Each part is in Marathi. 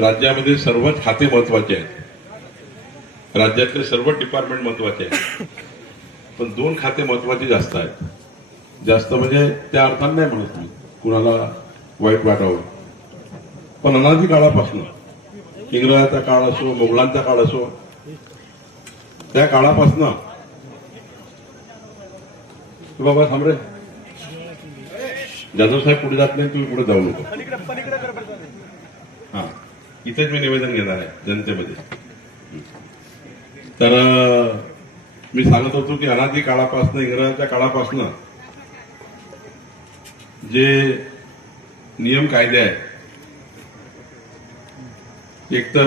राज्यामध्ये सर्वच खाते महत्वाचे आहेत, राज्यातले सर्व डिपार्टमेंट महत्वाचे आहेत, पण दोन खाते महत्वाचे जास्त आहेत. जास्त म्हणजे त्या अर्थाने नाही म्हणत मी, कुणाला वाईट वाटावं, पण अनादी काळापासून, इंग्रजांचा काळ असो, मोगलांचा काळ असो, त्या काळापासून बाबा थांबरे, जाधव साहेब पुढे जात नाही, तुम्ही पुढे जाऊ नको. हा, इथेच मी निवेदन घेणार आहे जनतेमध्ये. तर मी सांगत होतो की अनादी काळापासून, इंग्रजांच्या काळापासून जे नियम कायदे आहेत, एकतर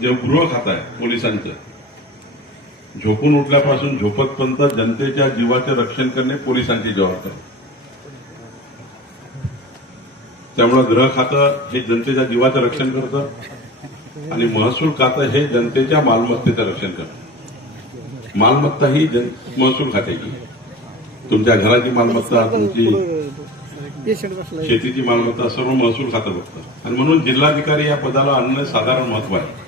जे गृह खातं आहे पोलिसांचं, झोपून उठल्यापासून झोपतपर्यंत जनतेच्या जीवाचे रक्षण करणे पोलिसांची जबाबदारी. त्यामुळे गृह खातं हे जनतेच्या जीवाचं रक्षण करतं आणि महसूल खातं हे जनतेच्या मालमत्तेचं रक्षण करतं. मालमत्ता ही महसूल खात्याची, तुमच्या घराची मालमत्ता, तुमची शेतीची मालमत्ता सर्व महसूल खातं बघतं. आणि म्हणून जिल्हाधिकारी या पदाला आणणं साधारण महत्व आहे.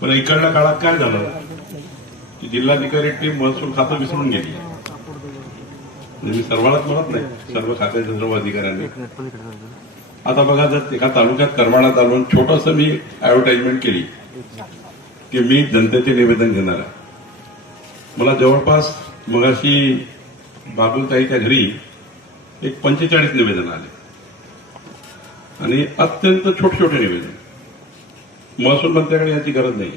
पण इकडल्या काळात काय झालं की जिल्हाधिकारी टीम महसूल खातं विसरून गेली. मी सर्वांनाच म्हणत नाही, सर्व खात्याच्या सर्व अधिकाऱ्यांनी. आता बघा, जर एका तालुक्यात करमाळ्यात आलो, छोटंसं मी ऍडव्हर्टाइजमेंट केली की मी जनतेचे निवेदन घेणार आहे. मला जवळपास मगाशी बाबुलताईच्या घरी एक 45 निवेदन आले आणि अत्यंत छोटे छोटे निवेदन. महसूल मंत्र्याकडे याची गरज नाही.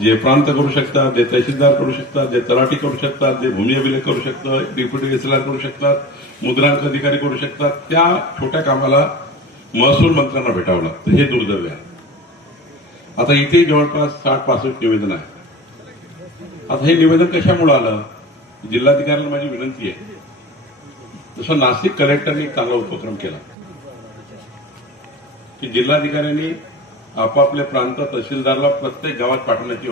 जे प्रांत करू शकतात, जे तहसीलदार करू शकतात, जे तलाठी करू शकतात, जे भूमी अभिलेख करू शकतात, डेप्युटी तहसीलदार करू शकतात, मुद्रांक अधिकारी करू शकतात, त्या छोट्या कामाला महसूल मंत्र्यांना भेटावं लागतं. हे दुर्दैव आहे. आता इथे जवळपास 60-65 निवेदन आहे. आता हे निवेदन कशामुळे आलं? जिल्हाधिकाऱ्यांना माझी विनंती आहे, जसं नाशिक कलेक्टरने एक चांगला उपक्रम केला की जिल्हाधिकाऱ्यांनी आपापल्या प्रांत तहसीलदारला प्रत्येक गावात पाठवण्याची